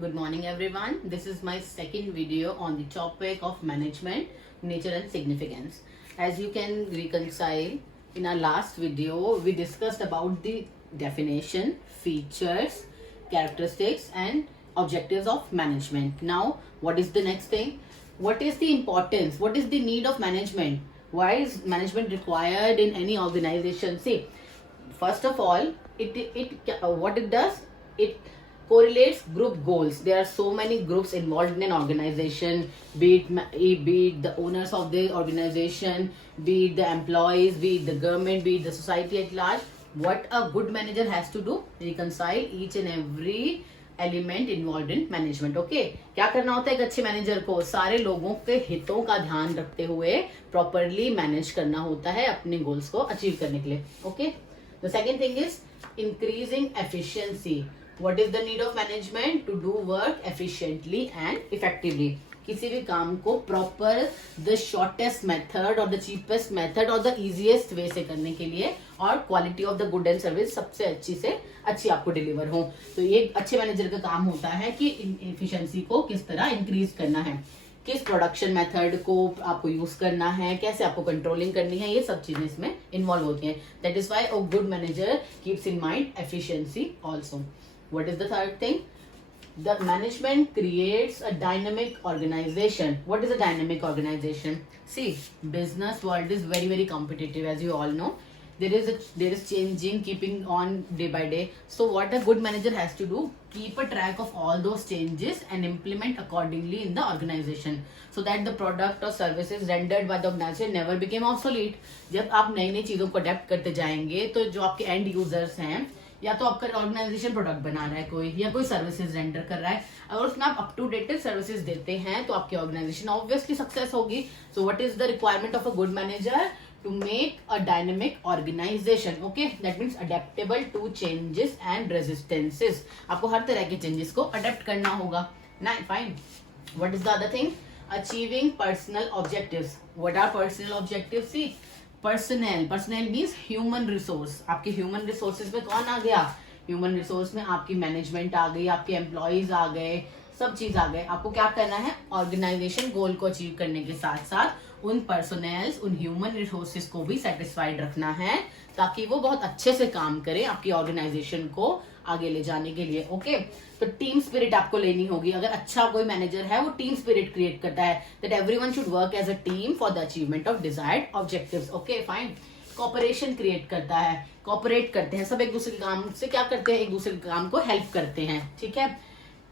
Good morning everyone. This is my second video on the topic of management, nature and significance. As you can reconcile, in our last video we discussed about the definition, features, characteristics and objectives of management. Now what is the next thing? What is the importance? What is the need of management? Why is management required in any organization? See, first of all, what it does, it correlates group goals. There are so many groups involved in an organization, be it the owners of the organization, be it the employees, be it the government, be it the society at large. What a good manager has to do, reconcile each and every element involve in management. Okay, क्या करना होता है एक अच्छे manager को? सारे लोगों के हितों का ध्यान रखते हुए प्रॉपरली मैनेज करना होता है अपने गोल्स को अचीव करने के लिए. Okay, the second thing is increasing efficiency. What is the need of management? To do work efficiently and effectively. किसी भी काम को प्रॉपर द शॉर्टेस्ट मेथड और द चीपेस्ट मेथड और द इजीएस्ट वे से करने के लिए और quality of the good and service सबसे अच्छी से अच्छी आपको डिलीवर हो. तो ये अच्छे मैनेजर का काम होता है कि एफिशिएंसी को किस तरह इंक्रीज करना है, किस प्रोडक्शन मेथड को आपको यूज करना है, कैसे आपको कंट्रोलिंग करनी है, ये सब चीजें इसमें इन्वॉल्व होती हैं. That is why a good manager keeps in mind efficiency also. What is the third thing? The management creates a dynamic organization. What is a dynamic organization? See, business world is very competitive, as you all know. There is changing, keeping on day by day. So what a good manager has to do, keep a track of all those changes and implement accordingly in the organization, so that the product or services rendered by the organization never became obsolete. जब आप नई नई चीजों को adapt करते जाएंगे तो जो आपके एंड यूजर्स हैं, या तो आपका ऑर्गेनाइजेशन प्रोडक्ट बना रहा है कोई, या कोई सर्विसेज रेंडर कर रहा है, अगर उसमें आप अप टू डेटेड सर्विसेज देते हैं तो आपकी ऑर्गेनाइजेशन ऑब्वियसली सक्सेस होगी. So what is the requirement of a good manager? To make a dynamic organisation. Okay, that means adaptable to changes and resistances. आपको हर तरह के चेंजेस को अडेप्ट करना होगा ना. Fine. What is the other thing? Achieving personal objectives. What are personal objectives? See, personal means human resource. आपके human resources में कौन आ गया? ह्यूमन रिसोर्स में आपकी मैनेजमेंट आ गई, आपके एम्प्लॉयज आ गए, सब चीज आ गए. आपको क्या करना है? ऑर्गेनाइजेशन गोल को अचीव करने के साथ साथ उन पर्सनल्स, उन ह्यूमन रिसोर्सेज को भी सेटिस्फाइड रखना है, ताकि वो बहुत अच्छे से काम करे आपकी ऑर्गेनाइजेशन को आगे ले जाने के लिए. ओके, तो टीम स्पिरिट आपको लेनी होगी. अगर अच्छा कोई मैनेजर है वो टीम स्पिरिट क्रिएट करता है, that everyone should work as a team for the achievement of desired objectives. Okay, fine. Cooperation create करता है, कॉपरेट करते हैं सब, एक दूसरे के काम से क्या करते हैं, एक दूसरे के काम को हेल्प करते हैं. ठीक है.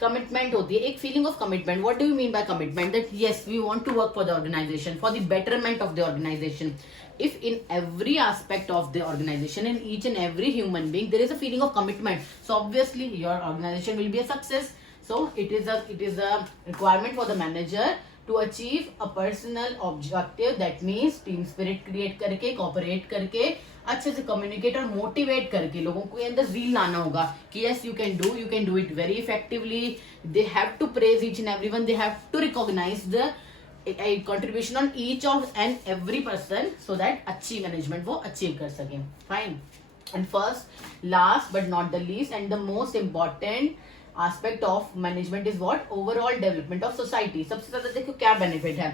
कमिटमेंट होती है, एक feeling of commitment. What do you mean by commitment? That yes, we want to work for the organisation, for the betterment of the organisation. If in every aspect of the organization, in each and every human being, there is a feeling of commitment, so obviously your organization will be a success. So it is a requirement for the manager to achieve a personal objective. That means team spirit create करके, cooperate करके, अच्छे से communicate और motivate करके लोगों को अंदर zeal लाना होगा कि yes you can do it very effectively. They have to praise each and everyone. They have to recognize the a contribution on each of and every person, so that अच्छी management वो achieve कर सके. Fine. And first, last but not the least and the most important aspect of management is what? Overall development of society. सबसे ज्यादा देखो क्या benefit है.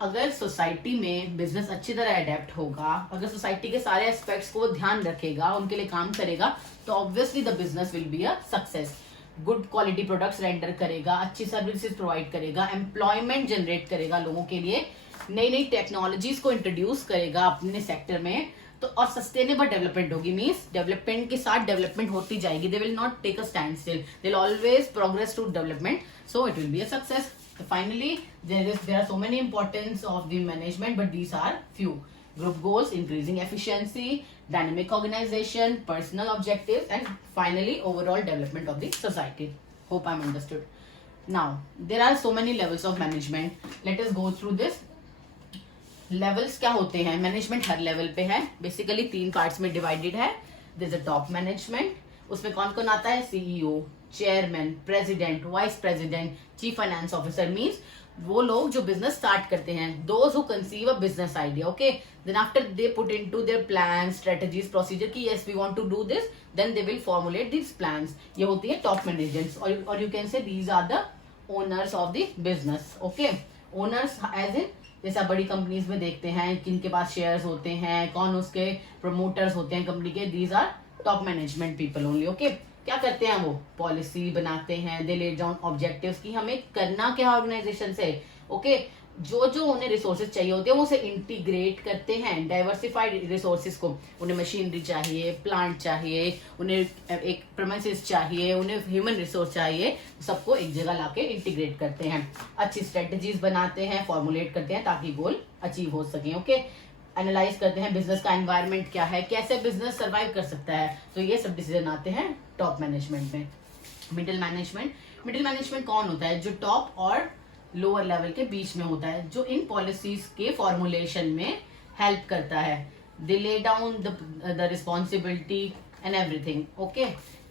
अगर सोसाइटी में बिजनेस अच्छी तरह अडेप्ट होगा, अगर सोसाइटी के सारे एस्पेक्ट्स को ध्यान रखेगा, उनके लिए काम करेगा, तो obviously the business will be a success. Good quality products render करेगा, अच्छी सर्विसेज प्रोवाइड करेगा, एम्प्लॉयमेंट जनरेट करेगा लोगों के लिए, नई नई टेक्नोलॉजीज को इंट्रोड्यूस करेगा अपने सेक्टर में. तो और सस्टेनेबल डेवलपमेंट होगी. मींस डेवलपमेंट के साथ डेवलपमेंट होती जाएगी. They will not take a stand still, they will always progress to development. So it will be a success. Finally there are so many importance of the management, but these are few. Group goals, increasing efficiency, dynamic organization, personal objectives, and finally overall development of the society. Hope I'm understood. Now there are so many levels of management. Let us go through this. Levels क्या होते हैं? Management हर level पे है. Basically 3 parts में divided है. There is a top management. उसमें कौन कौन आता है? CEO, chairman, president, vice president, chief finance officer means वो लोग जो बिजनेस स्टार्ट करते हैं, those who conceive a business idea, okay, then after they put into their plan, strategies, procedure कि yes we want to do this, then they will formulate this plans. ये होती है top managers, और you can say these are the owners of the business. Okay, owners as in जैसा बड़ी companies में देखते हैं किनके पास शेयर्स होते हैं, कौन उसके प्रमोटर्स होते हैं कंपनी के, these are top management people only. Okay, क्या करते हैं वो, पॉलिसी बनाते हैं, दे ले डाउन ऑब्जेक्टिव्स कि हमें करना क्या ऑर्गेनाइजेशन से. ओके, जो जो उन्हें रिसोर्सेज चाहिए होते हैं वो उसे इंटीग्रेट करते हैं, डाइवर्सिफाइड रिसोर्सेज को. उन्हें मशीनरी चाहिए, प्लांट चाहिए, उन्हें एक प्रेमिसेस चाहिए, उन्हें ह्यूमन रिसोर्स चाहिए, सबको एक जगह लाके इंटीग्रेट करते हैं, अच्छी स्ट्रेटजीज बनाते हैं, फॉर्मुलेट करते हैं ताकि गोल अचीव हो सके. ओके, एनालाइज करते हैं बिजनेस का एनवायरनमेंट क्या है, कैसे बिजनेस सर्वाइव कर सकता है. तो ये सब डिसीजन आते हैं टॉप मैनेजमेंट में. मिडिल मैनेजमेंट, मिडिल मैनेजमेंट कौन होता है, जो टॉप और लोअर लेवल के बीच में होता है, जो इन पॉलिसीज के फॉर्मुलेशन में हेल्प करता है. They lay down the responsibility and everything. Okay,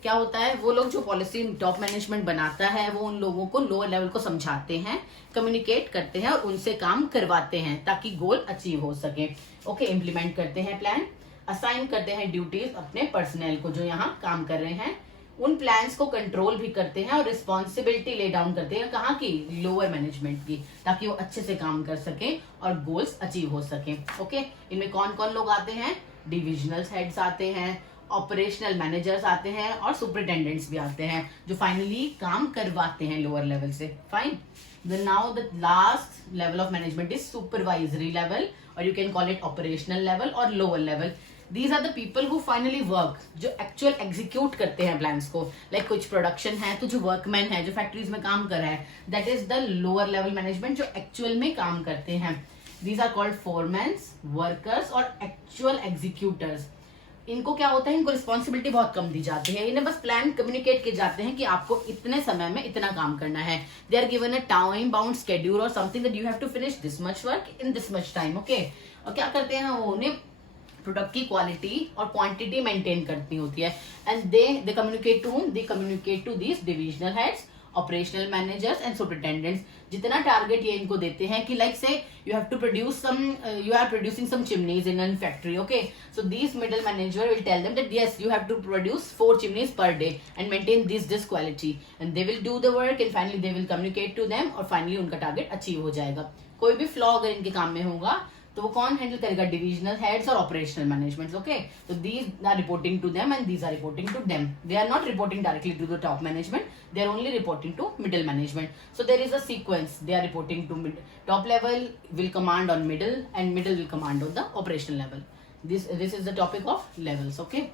क्या होता है, वो लोग जो पॉलिसी टॉप मैनेजमेंट बनाता है वो उन लोगों को लोअर लेवल को समझाते हैं, कम्युनिकेट करते हैं और उनसे काम करवाते हैं ताकि गोल अचीव हो सके. ओके, इम्प्लीमेंट करते हैं प्लान, असाइन करते हैं ड्यूटीज अपने पर्सनल को जो यहाँ काम कर रहे हैं, उन प्लान्स को कंट्रोल भी करते हैं और रिस्पॉन्सिबिलिटी ले डाउन करते हैं कहाँ की, लोअर मैनेजमेंट की, ताकि वो अच्छे से काम कर सके और गोल्स अचीव हो सके. ओके, इनमें कौन कौन लोग आते हैं, डिविजनल हेड्स आते हैं, ऑपरेशनल मैनेजर्स आते हैं और सुपरिटेंडेंट्स भी आते हैं जो फाइनली काम करवाते हैं लोअर लेवल से. Fine, now the last level of management is supervisory level, और you can call it operational level और lower level. These are the people who finally work, जो एक्चुअल एग्जीक्यूट करते हैं प्लान्स को. लाइक कुछ production है तो जो वर्कमैन है जो फैक्ट्रीज में काम कर रहा है, that is the lower level management जो एक्चुअल में काम करते हैं. These are called फोरमैन्स, वर्कर्स और एक्चुअल एग्जीक्यूटर्स. इनको क्या होता है, इनको रिस्पॉन्सिबिलिटी बहुत कम दी जाती है, इन्हें बस प्लान कम्युनिकेट किए जाते हैं कि आपको इतने समय में इतना काम करना है. They are given a time bound schedule और something that you have to finish this much work in this much time. Okay, और क्या करते हैं वो, उन्हें प्रोडक्ट की क्वालिटी और क्वांटिटी मेंटेन करनी होती है. And they communicate to whom, they communicate to these divisional heads, operational managers and superintendents. जितना टारगेट ये इनको देते हैं कि like say you have to produce some, you are producing some chimneys in an factory. Okay, so this middle manager will tell them that yes you have to produce 4 chimneys per day and maintain this quality, and they will do the work and finally they will communicate to them, और finally उनका target achieve हो जाएगा. कोई भी flaw अगर इनके काम में होगा तो वो कौन हैंडल करेगा, डिविजनल हेड्स और ऑपरेशनल मैनेजमेंट. ओके, तो these are reporting to them and these are reporting to them. They are not reporting directly to the top management, they are only reporting to middle management. So there is a sequence, they are reporting to top level will command on middle and middle will command on the operational level. This is the topic of levels. Okay.